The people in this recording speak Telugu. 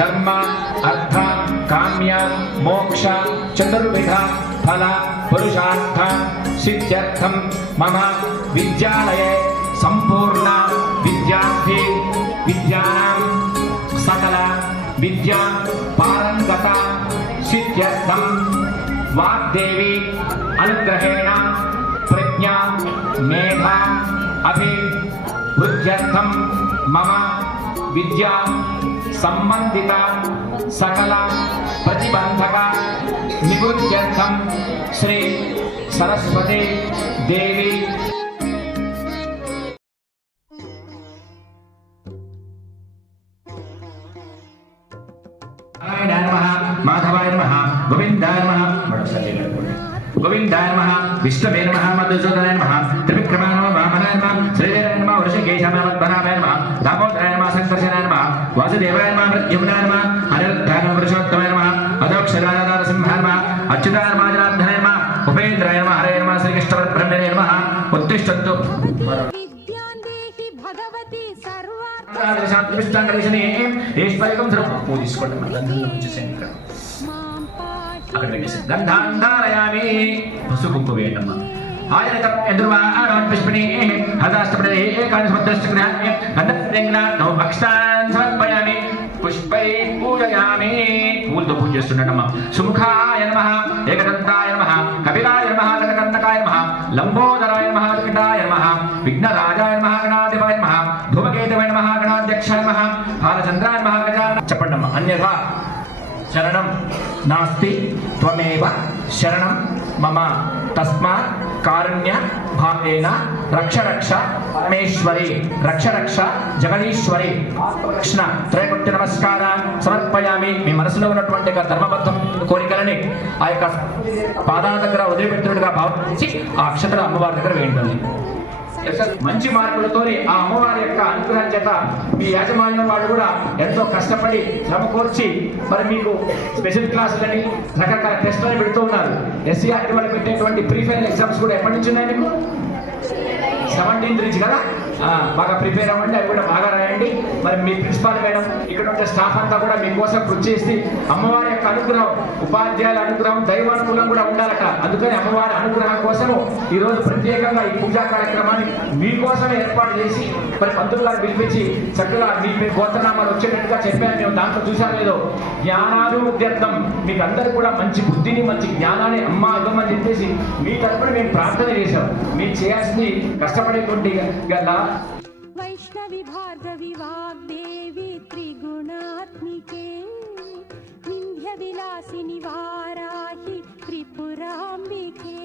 धर्म अर्थ काम्य मोक्ष चतुर्विध फल पुरुषार्थ सिद्ध्यर्थम मम विद्यालये संपूर्ण विद्यार्थी विद्यानां सकल विद्या पारंगता सिद्ध्यर्थम वाग्देवी अनुग्रहेण प्रज्ञा मेधा अभिवृद्ध्यर्थम मम विद्या संबंधित सकल प्रतिबंधक निवृत्त्यर्थम श्री सरस्वती देवी माधवाय नमः गोविंदाय नमः गोविंदाय नमः विष्णवे नमः मधुसूदनाय नमः त्रिविक्रमाय नमः वामनाय नमः श्रीधराय नमः वृषिकेशाय नमः पद्मनाभाय नमः दामोदराय नमः संकर्षणाय नमः वासुदेवाय नमः प्रद्युम्नाय नमः अनिरुद्धाय नमः पुरुषोत्तमाय नमः अधोक्षराय नरसिंहाय नमः अच्युताय नमः जनार्दनाय नमः उपेन्द्राय नमः हरे नमः श्रीकृष्णपरब्रह्मणे नमः उत्तिष्ठन्तु विद्यान्देहि भगवती सर्वार्थशान्तिष्टाङ्गरीशने ఈశ్వరికం ధర్మం పూజించుకోండి గంధంలో వచ్చేసేయండి ఇక్కడ అక్కడ పెట్టేసి గంధాంధారయామి పసుపు కుంకుమ వేయండమ్మా ఆయనకం ఎదుర్వారం పుష్పిణి హదాష్టపడే ఏకాదశ సముద్రశ్చక్రాన్ని గంధంగ్నాథో అక్షతాన్ సమర్పయామి పుష్పై పూజయామి పూలతో పూజ చేస్తున్నాడమ్మా సుముఖాయ నమః ఏకదంతాయ నమః కపిలాయ నమః గణకంతకాయ నమః లంబోదరాయ నమః వికటాయ నమః విఘ్నరాజాయ నమః గణాధిపాయ నమః ధూమకేతవే నమః గణాధ్యక్షాయ నమః బాలచంద్రాయ నమః గజానన చెప్పండమ్మా అన్యథా శరణం నాస్తి త్వమేవ శరణం మమ తస్మాత్ కారుణ్య భావేన రక్ష రక్ష పరమేశ్వరి రక్ష రక్ష జగదీశ్వరి కృష్ణ త్రైపుట్య నమస్కారాన్ని సమర్పయామి. మీ మనసులో ఉన్నటువంటి ధర్మబద్ధం కోరికలని ఆ యొక్క పాదాల దగ్గర వదిలిపెట్టినట్టుగా భావించి ఆ అక్షతలు అమ్మవారి దగ్గర వేయండి. మంచి మార్కులతో ఆ అమ్మవారి యొక్క అనుగ్రహం చేత మీ యాజమాన్యం వాళ్ళు కూడా ఎంతో కష్టపడి శ్రమ కోర్చి మరి మీకు స్పెషల్ క్లాసులని రకరకాల టెస్టులని పెడుతూ ఉన్నారు. ఎస్సీఆర్టీ వాళ్ళు పెట్టేటువంటి ప్రీ ఫైనల్ ఎగ్జామ్స్ కూడా ఎప్పటి నుంచి ఉన్నాయి మీకు? 17th నుంచి కదా. బాగా ప్రిపేర్ అవ్వండి, అవి కూడా బాగా రాయండి. మరి మీ ప్రిన్సిపాల్ మేడం ఇక్కడ ఉండే స్టాఫ్ అంతా కూడా మీకోసం కృషి చేసి అమ్మవారి యొక్క అనుగ్రహం, ఉపాధ్యాయుల అనుగ్రహం, దైవానుకూలం కూడా ఉండాలట. అందుకని అమ్మవారి అనుగ్రహం కోసము ఈరోజు ప్రత్యేకంగా ఈ పూజా కార్యక్రమాన్ని మీకోసమే ఏర్పాటు చేసి మరి పంతులు గారు పిలిపించి చక్కగా మీ గోత్రనామాలు వచ్చేటట్టుగా చెప్పాను. మేము దాంట్లో చూసారు లేదో జ్ఞానాలు ఉద్యర్థం మీకు అందరూ కూడా మంచి బుద్ధిని మంచి జ్ఞానాన్ని అమ్మ ఇవ్వమని చెప్పేసి మీ తరపున మేము ప్రార్థన చేశాం. మీరు చేయాల్సింది కష్టపడేటువంటి वैष्णवी भार्गवी वाग्देवी त्रिगुणात्मिके विंध्य विलासिनी वाराहि त्रिपुराम्बिके।